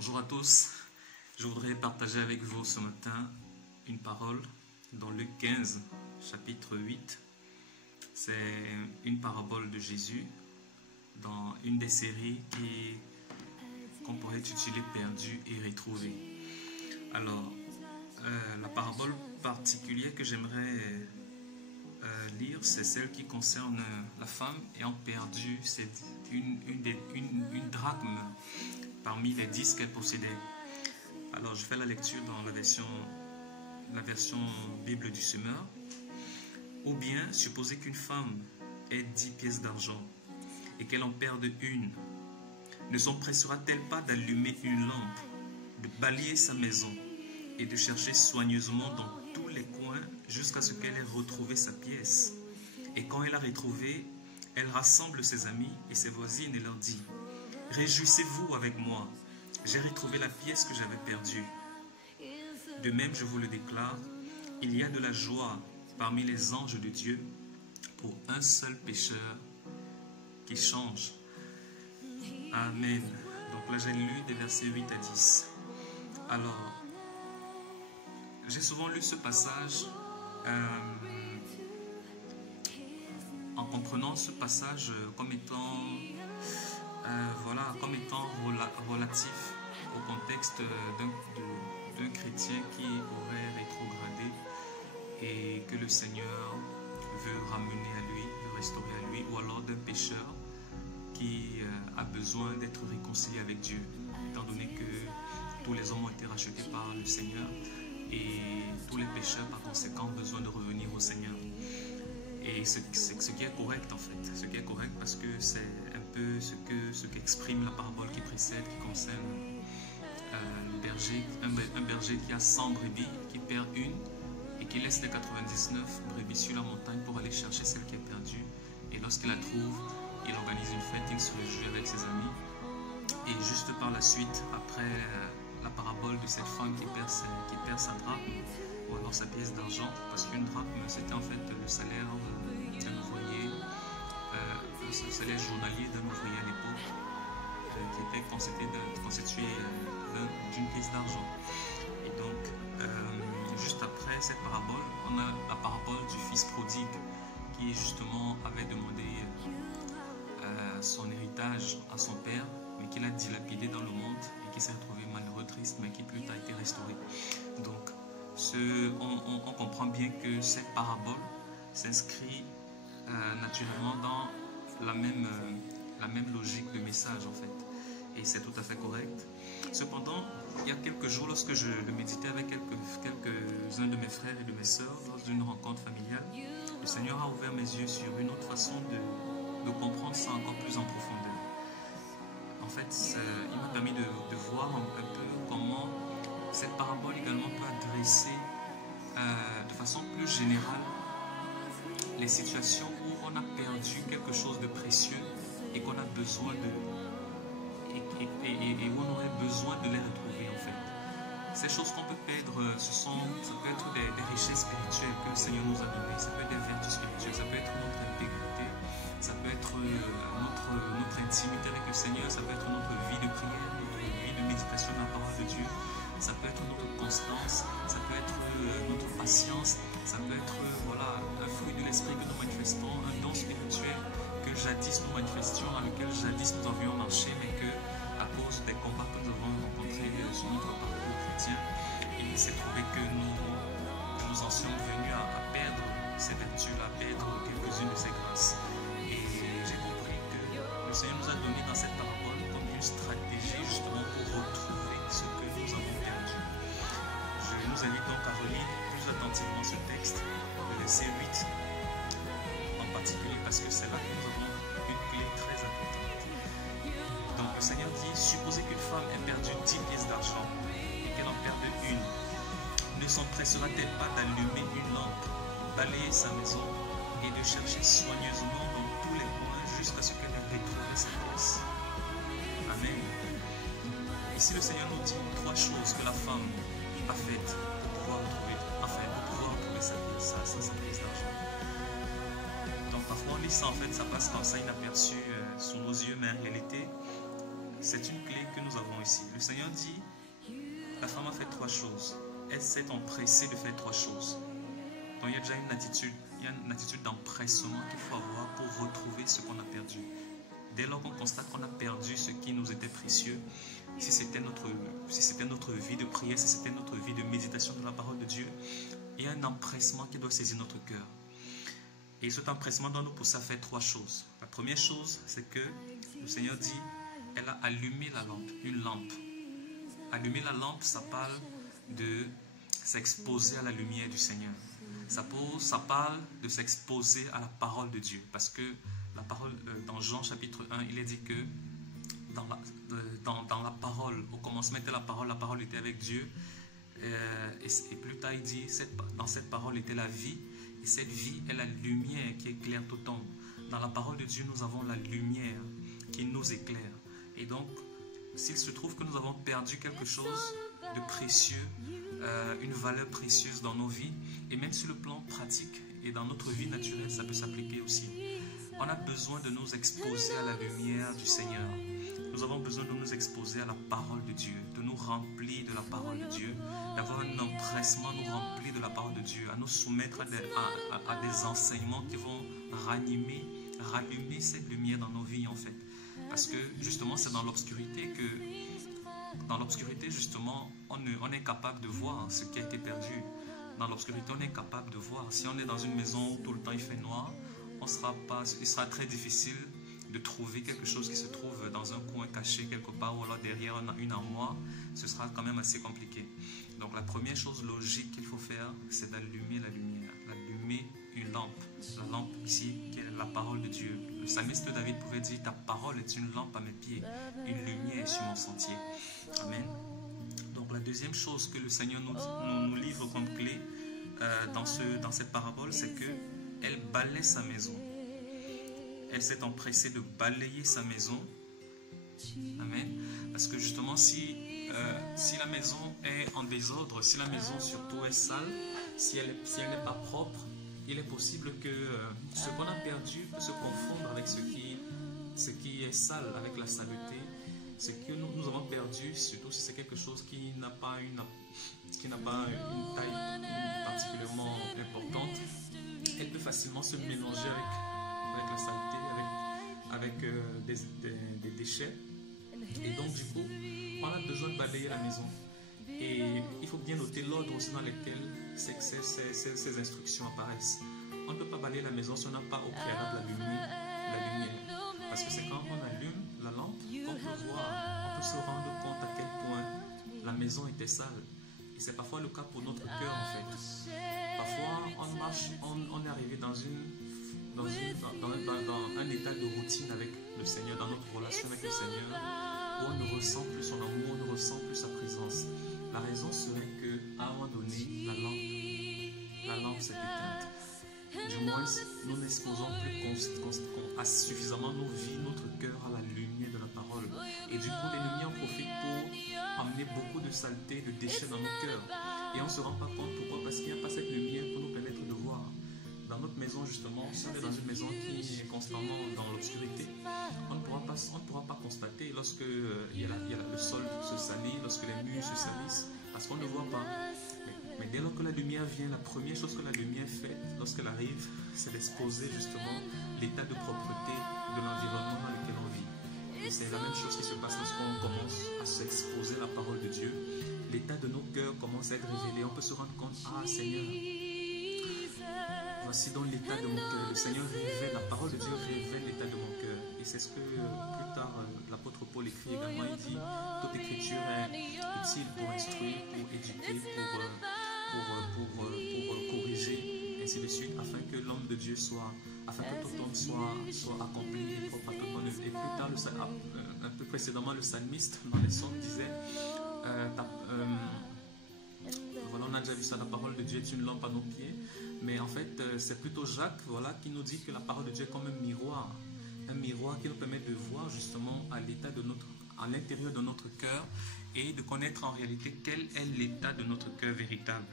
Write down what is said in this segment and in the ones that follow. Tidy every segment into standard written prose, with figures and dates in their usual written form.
Bonjour à tous, je voudrais partager avec vous ce matin une parole dans Luc 15, chapitre 8. C'est une parabole de Jésus dans une des séries qu'on pourrait intituler Perdu et retrouvé. Alors, la parabole particulière que j'aimerais lire, c'est celle qui concerne la femme ayant perdu une drachme parmi les 10 qu'elle possédait. Alors, je fais la lecture dans la version Bible du Semeur. Ou bien, supposez qu'une femme ait 10 pièces d'argent et qu'elle en perde une. Ne s'empressera-t-elle pas d'allumer une lampe, de balayer sa maison et de chercher soigneusement dans tous les coins jusqu'à ce qu'elle ait retrouvé sa pièce? Et quand elle a retrouvé, elle rassemble ses amis et ses voisines et leur dit: réjouissez-vous avec moi, j'ai retrouvé la pièce que j'avais perdue. De même, je vous le déclare, il y a de la joie parmi les anges de Dieu pour un seul pécheur qui change. Amen. Donc là, j'ai lu des versets 8 à 10. Alors, j'ai souvent lu ce passage en comprenant ce passage comme étant relatif au contexte d'un chrétien qui aurait rétrogradé et que le Seigneur veut ramener à lui, veut restaurer à lui, ou alors d'un pécheur qui a besoin d'être réconcilié avec Dieu, étant donné que tous les hommes ont été rachetés par le Seigneur et tous les pécheurs par conséquent ont besoin de revenir au Seigneur. Et ce qui est correct en fait, ce qui est correct parce que c'est un peu ce qu'exprime la parabole qui précède, qui concerne un berger qui a 100 brebis, qui perd une et qui laisse les 99 brebis sur la montagne pour aller chercher celle qui est perdue. Et lorsqu'il la trouve, il organise une fête, il se réjouit avec ses amis. Et juste par la suite, après la parabole de cette femme qui perd sa drachme, ou alors sa pièce d'argent, parce qu'une drachme c'était en fait le salaire d'un ouvrier, le salaire journalier d'un ouvrier à l'époque, qui était constitué d'une pièce d'argent. Et donc, juste après cette parabole, on a la parabole du fils prodigue, qui justement avait demandé son héritage à son père, mais qu'il a dilapidé dans le monde et qui s'est retrouvé malheureux, triste, mais qui plus tard a été restauré. Donc, on comprend bien que cette parabole s'inscrit naturellement dans la même logique de message en fait, et c'est tout à fait correct. Cependant, il y a quelques jours, lorsque je le méditais avec quelques-uns de mes frères et de mes sœurs lors d'une rencontre familiale, le Seigneur a ouvert mes yeux sur une autre façon de comprendre ça encore plus en profondeur. En fait, il m'a permis de voir un peu comment cette parabole également peut adresser de façon plus générale les situations où on a perdu quelque chose de précieux et qu'on a besoin et où on aurait besoin de les retrouver en fait. Ces choses qu'on peut perdre, ça peut être des richesses spirituelles que le Seigneur nous a données, ça peut être des vertus spirituelles, ça peut être notre intégrité, ça peut être notre intimité avec le Seigneur, ça peut être notre vie de prière, notre vie de méditation de la parole de Dieu. Ça peut être notre constance, ça peut être notre patience, ça peut être un fruit de l'esprit que nous manifestons, un don spirituel que jadis nous manifestions, dans lequel jadis nous avions marché, mais que à cause des combats que nous avons rencontrés sur notre parcours chrétien, il s'est trouvé que nous en sommes venus à perdre ces vertus-là, à perdre quelques-unes de ces grâces. Et j'ai compris que le Seigneur nous a donné dans cette parabole comme une stratégie justement pour retrouver ce que nous avons perdu. Je nous invite donc à relire plus attentivement ce texte, le verset 8 en particulier, parce que c'est là que nous avons une clé très importante. Donc le Seigneur dit: supposez qu'une femme ait perdu 10 pièces d'argent et qu'elle en perde une. Ne s'empressera-t-elle pas d'allumer une lampe, balayer sa maison et de chercher soigneusement dans tous les coins jusqu'à ce qu'elle ait retrouvé sa pièce? Amen. Ici, le Seigneur nous dit 3 choses que la femme a faites pour pouvoir retrouver sa pièce d'argent. Donc parfois on lit ça, en fait, ça passe comme ça inaperçu sous nos yeux, mais en réalité, c'est une clé que nous avons ici. Le Seigneur dit, la femme a fait 3 choses. Elle s'est empressée de faire 3 choses. Donc il y a déjà une attitude d'empressement qu'il faut avoir pour retrouver ce qu'on a perdu. Dès lors qu'on constate qu'on a perdu ce qui nous était précieux, si c'était notre vie de prière, si c'était notre vie de méditation de la parole de Dieu, il y a un empressement qui doit saisir notre cœur. Et cet empressement doit nous pousser à faire 3 choses. La première chose, c'est que le Seigneur dit, elle a allumé la lampe, une lampe. Allumer la lampe, ça parle de s'exposer à la lumière du Seigneur. Ça parle de s'exposer à la parole de Dieu. Parce que la parole, dans Jean chapitre 1, il est dit que dans la parole, au commencement était la parole était avec Dieu. Et plus tard, il dit, dans cette parole était la vie. Et cette vie est la lumière qui éclaire tout homme. Dans la parole de Dieu, nous avons la lumière qui nous éclaire. Et donc, s'il se trouve que nous avons perdu quelque chose de précieux, une valeur précieuse dans nos vies, et même sur le plan pratique et dans notre vie naturelle, ça peut s'appliquer aussi. On a besoin de nous exposer à la lumière du Seigneur. Nous avons besoin de nous exposer à la parole de Dieu, de nous remplir de la parole de Dieu, d'avoir un empressement, nous remplir de la parole de Dieu, à nous soumettre à des enseignements qui vont rallumer cette lumière dans nos vies en fait. Parce que justement c'est dans l'obscurité justement on est capable de voir ce qui a été perdu. Dans l'obscurité on est capable de voir. Si on est dans une maison où tout le temps il fait noir, il sera très difficile de trouver quelque chose qui se trouve dans un coin caché quelque part ou alors derrière une armoire. Ce sera quand même assez compliqué. Donc la première chose logique qu'il faut faire, c'est d'allumer la lumière, d'allumer une lampe. La lampe ici qui est la parole de Dieu. Le psalmiste David pouvait dire, ta parole est une lampe à mes pieds, une lumière sur mon sentier. Amen. Donc la deuxième chose que le Seigneur nous livre comme clé dans cette parabole, c'est qu'elle balaie sa maison. Elle s'est empressée de balayer sa maison. Amen. Parce que justement, si la maison est en désordre, si la maison surtout est sale, si elle n'est pas propre, il est possible que ce qu'on a perdu peut se confondre avec ce qui est sale, avec la saleté. Ce que nous avons perdu, surtout si c'est quelque chose qui n'a pas une taille particulièrement importante, elle peut facilement se mélanger avec la saleté, avec des déchets. Et donc du coup, on a besoin de balayer la maison. Et il faut bien noter l'ordre aussi dans lequel ces instructions apparaissent. On ne peut pas balayer la maison si on n'a pas au préalable la lumière. Parce que c'est quand on allume la lampe qu'on peut voir, on peut se rendre compte à quel point la maison était sale. Et c'est parfois le cas pour notre cœur en fait. Parfois on est arrivé dans un état de routine avec le Seigneur, dans notre relation avec le Seigneur, où on ne ressent plus son amour, on ne ressent plus sa présence. La raison serait qu'à un moment donné, la lampe s'est éteinte. Du moins, nous n'exposons plus suffisamment nos vies, notre cœur à la lumière de la parole. Et du coup, l'ennemi en profite pour amener beaucoup de saleté, de déchets dans nos cœurs. Et on ne se rend pas compte pourquoi, parce qu'il n'y a pas cette lumière pour nous permettre de voir. Dans notre maison, justement, si on est dans une maison qui est constamment dans l'obscurité, on ne pourra pas constater lorsque le sol se salit, lorsque les murs se salissent, parce qu'on ne voit pas. Mais dès lors que la lumière vient, la première chose que la lumière fait, lorsqu'elle arrive, c'est d'exposer justement l'état de propreté de l'environnement dans lequel on vit. Et c'est la même chose qui se passe lorsqu'on commence à s'exposer à la parole de Dieu. L'état de nos cœurs commence à être révélé. On peut se rendre compte, ah Seigneur, voici donc l'état de mon cœur. Le Seigneur révèle, la parole de Dieu révèle l'état de mon cœur. Et c'est ce que plus tard l'apôtre Paul écrit également. Il dit, toute écriture est utile pour instruire, pour éduquer, pour corriger, ainsi de suite, afin que l'homme de Dieu afin que tout homme soit accompli et propre à toute bonne œuvre. Et plus tard, un peu précédemment, le psalmiste dans les psaumes disait, voilà, on a déjà vu ça, la parole de Dieu est une lampe à nos pieds, mais en fait, c'est plutôt Jacques, voilà, qui nous dit que la parole de Dieu est comme un miroir qui nous permet de voir justement à l'intérieur de notre cœur et de connaître en réalité quel est l'état de notre cœur véritable.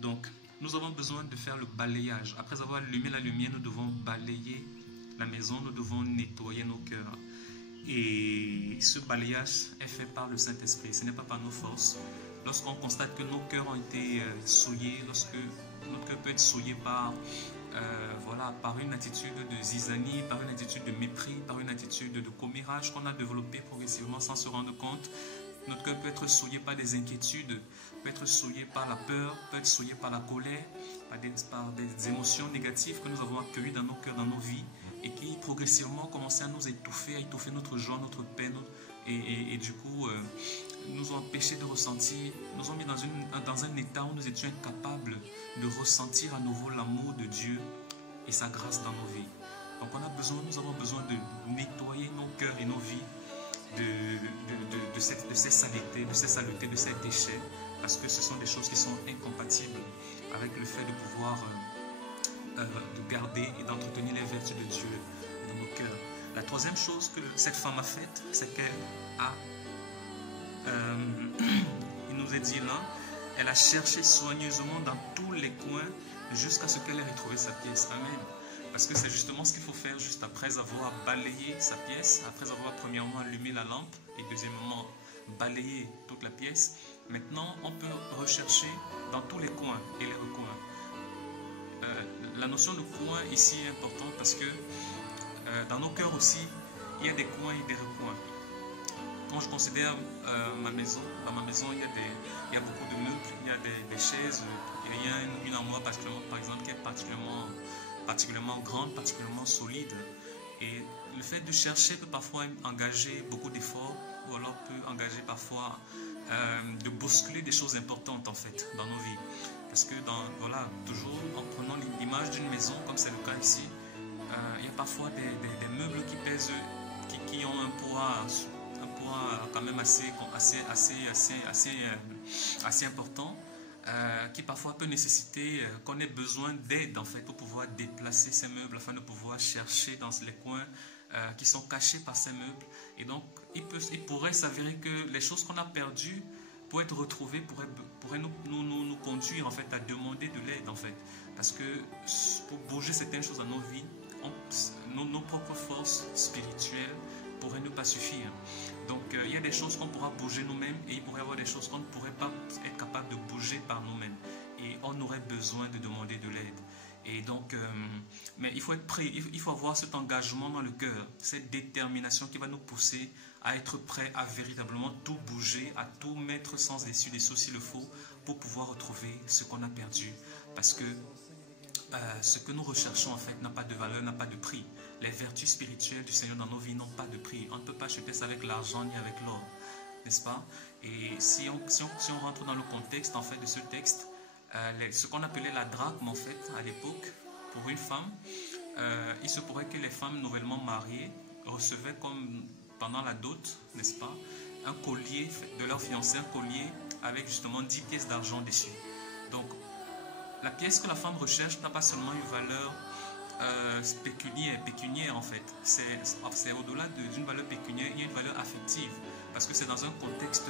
Donc, nous avons besoin de faire le balayage. Après avoir allumé la lumière, nous devons balayer la maison, nous devons nettoyer nos cœurs. Et ce balayage est fait par le Saint-Esprit, ce n'est pas par nos forces. Lorsqu'on constate que nos cœurs ont été souillés, lorsque notre cœur peut être souillé par, voilà, par une attitude de zizanie, par une attitude de mépris, par une attitude de commérage qu'on a développé progressivement sans se rendre compte. Notre cœur peut être souillé par des inquiétudes, peut être souillé par la peur, peut être souillé par la colère, par des émotions négatives que nous avons accueillies dans nos cœurs, dans nos vies, et qui progressivement ont commencé à nous étouffer, à étouffer notre joie, notre peine, et du coup nous ont empêchés de ressentir, nous ont mis dans un état où nous étions incapables de ressentir à nouveau l'amour de Dieu et sa grâce dans nos vies. Donc nous avons besoin de nettoyer nos cœurs et nos vies de ces saletés, de ces déchets, parce que ce sont des choses qui sont incompatibles avec le fait de pouvoir de garder et d'entretenir les vertus de Dieu dans nos cœurs. La troisième chose que cette femme a faite, c'est qu'elle a, il nous est dit là, elle a cherché soigneusement dans tous les coins jusqu'à ce qu'elle ait retrouvé sa pièce. Amen. Parce que c'est justement ce qu'il faut faire juste après avoir balayé sa pièce, après avoir premièrement allumé la lampe et deuxièmement balayé toute la pièce. Maintenant, on peut rechercher dans tous les coins et les recoins. La notion de coin ici est importante parce que dans nos cœurs aussi, il y a des coins et des recoins. Quand je considère ma maison, dans ma maison, il y a beaucoup de meubles, il y a des chaises, il y a une armoire particulièrement, par exemple, qui est particulièrement grande, particulièrement solide. Et le fait de chercher peut parfois engager beaucoup d'efforts, ou alors peut engager parfois de bousculer des choses importantes en fait dans nos vies. Parce que voilà, toujours en prenant l'image d'une maison, comme c'est le cas ici, il y a parfois des meubles qui pèsent, qui ont un poids quand même assez important, qui parfois peut nécessiter qu'on ait besoin d'aide en fait pour pouvoir déplacer ces meubles afin de pouvoir chercher dans les coins qui sont cachés par ces meubles. Et donc il pourrait s'avérer que les choses qu'on a perdues pour être retrouvées pourraient nous conduire en fait à demander de l'aide en fait, parce que pour bouger certaines choses dans nos vies, nos propres forces spirituelles pourraient ne pas suffire. Donc il y a des choses qu'on pourra bouger nous-mêmes et il pourrait y avoir des choses qu'on ne pourrait pas être capable de bouger par nous-mêmes et on aurait besoin de demander de l'aide. Et donc, mais il faut être prêt, il faut avoir cet engagement dans le cœur, cette détermination qui va nous pousser à être prêt à véritablement tout bouger, à tout mettre sans dessus dessous s'il le faut pour pouvoir retrouver ce qu'on a perdu. Parce que ce que nous recherchons en fait n'a pas de valeur, n'a pas de prix. Les vertus spirituelles du Seigneur dans nos vies n'ont pas de prix. On ne peut pas acheter ça avec l'argent ni avec l'or, n'est-ce pas? Et si on rentre dans le contexte en fait de ce texte, ce qu'on appelait la drachme en fait à l'époque pour une femme, il se pourrait que les femmes nouvellement mariées recevaient comme pendant la dot, n'est-ce pas, un collier de leur fiancé, un collier avec justement 10 pièces d'argent dessus. Donc la pièce que la femme recherche n'a pas seulement une valeur pécuniaire en fait, c'est au-delà d'une valeur pécuniaire, il y a une valeur affective parce que c'est dans un contexte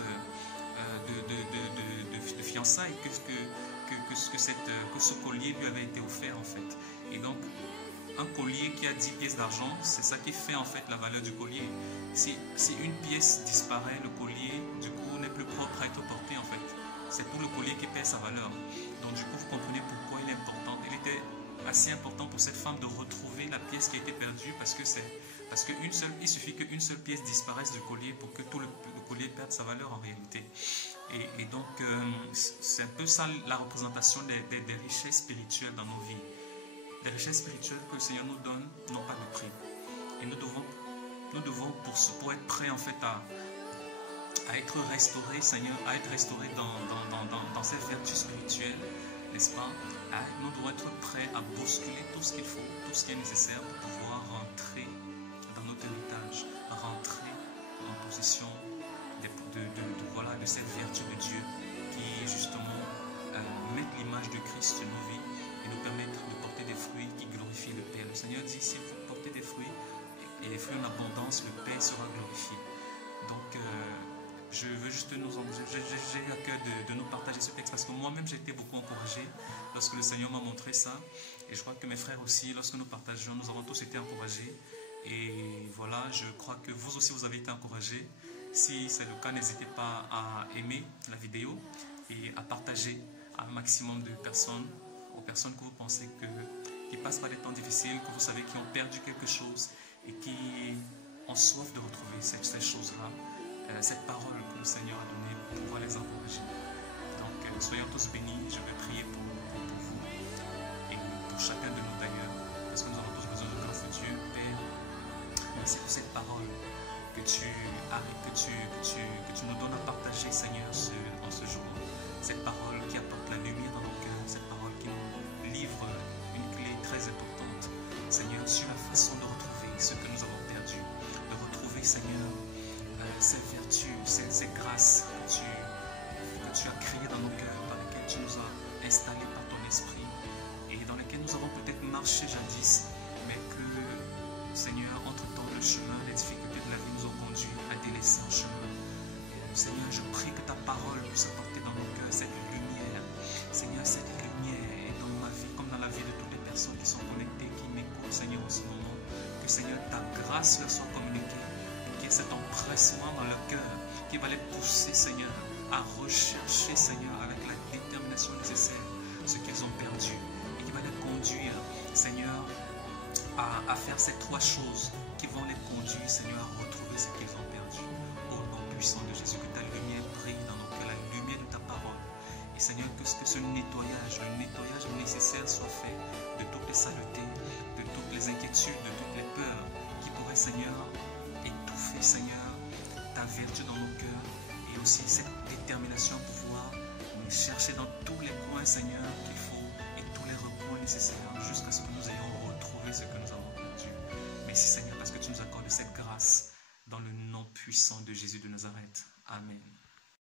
de fiançailles que ce collier lui avait été offert en fait. Et donc un collier qui a 10 pièces d'argent, c'est ça qui fait en fait la valeur du collier. Si une pièce disparaît, le collier du coup n'est plus propre à être porté en fait. C'est tout le collier qui perd sa valeur. Donc du coup vous comprenez pourquoi il est important. Il était assez important pour cette femme de retrouver la pièce qui a été perdue parce que il suffit qu'une seule pièce disparaisse du collier pour que tout le collier perde sa valeur en réalité. Et donc c'est un peu ça la représentation des richesses spirituelles dans nos vies. Les richesses spirituelles que le Seigneur nous donne n'ont pas de prix. Et nous devons pour être prêts en fait à être restaurés, Seigneur, à être restaurés dans ces vertus spirituelles, n'est-ce pas? Nous devons être prêts à bousculer tout ce qu'il faut, tout ce qui est nécessaire pour pouvoir rentrer dans notre héritage, rentrer en possession de cette vertu de Dieu qui justement mettre l'image de Christ sur nos vies et nous permettre de porter des fruits qui glorifient le Père. Le Seigneur dit, si vous portez des fruits et des fruits en abondance, le Père sera glorifié. Donc je veux juste j'ai à cœur de nous partager ce texte parce que moi-même j'ai été beaucoup encouragé lorsque le Seigneur m'a montré ça et je crois que mes frères aussi, lorsque nous partageons, nous avons tous été encouragés Et voilà, je crois que vous aussi vous avez été encouragés. Si c'est le cas, n'hésitez pas à aimer la vidéo et à partager à un maximum de personnes, aux personnes que vous pensez qui passent par des temps difficiles, que vous savez qui ont perdu quelque chose et qui ont soif de retrouver ces choses-là, cette parole que le Seigneur a donnée pour pouvoir les encourager. Donc, soyons tous bénis. Je vais prier pour vous et pour chacun de nous d'ailleurs, parce que nous avons tous besoin de grâce de Dieu. Père, merci pour cette parole que tu nous donnes à partager, Seigneur, en ce jour. Cette parole qui apporte la lumière dans nos cœurs, cette parole qui nous livre une clé très importante, Seigneur, sur la façon de retrouver ce que nous avons perdu, de retrouver, Seigneur, ces vertus, ces grâces que tu as créées dans nos cœurs, dans lesquelles tu nous as installés par ton esprit et dans lesquelles nous avons peut-être marché jadis, mais que, Seigneur, entre-temps, le chemin, les difficultés de la vie nous ont conduits à délaisser un chemin. Seigneur, je prie que ta parole puisse apporter dans nos cœurs cette lumière. Seigneur, cette lumière est dans ma vie comme dans la vie de toutes les personnes qui sont connectées, qui m'écoutent, Seigneur, en ce moment. Que, Seigneur, ta grâce leur soit communiquée. Qu'il y ait cet empressement dans leur cœur qui va les pousser, Seigneur, à rechercher, Seigneur, avec la détermination nécessaire ce qu'ils ont perdu. Et qui va les conduire, Seigneur, à faire ces trois choses qui vont les conduire, Seigneur, à retrouver ce qu'ils ont perdu. Au nom puissant de Jésus, que ta lumière brille dans nos cœurs, la lumière de ta parole. Et Seigneur, que ce nettoyage, le nettoyage nécessaire soit fait de toutes les saletés, de toutes les inquiétudes, de toutes les peurs qui pourraient, Seigneur, étouffer, Seigneur, ta vertu dans nos cœurs. Et aussi cette détermination à pouvoir nous chercher dans tous les coins, Seigneur, qu'il faut et tous les recoins nécessaires jusqu'à ce que nous ayons retrouvé ce que nous avons perdu. Merci, Seigneur, parce que tu nous accordes cette grâce dans le nom puissant de Jésus de Nazareth. Amen.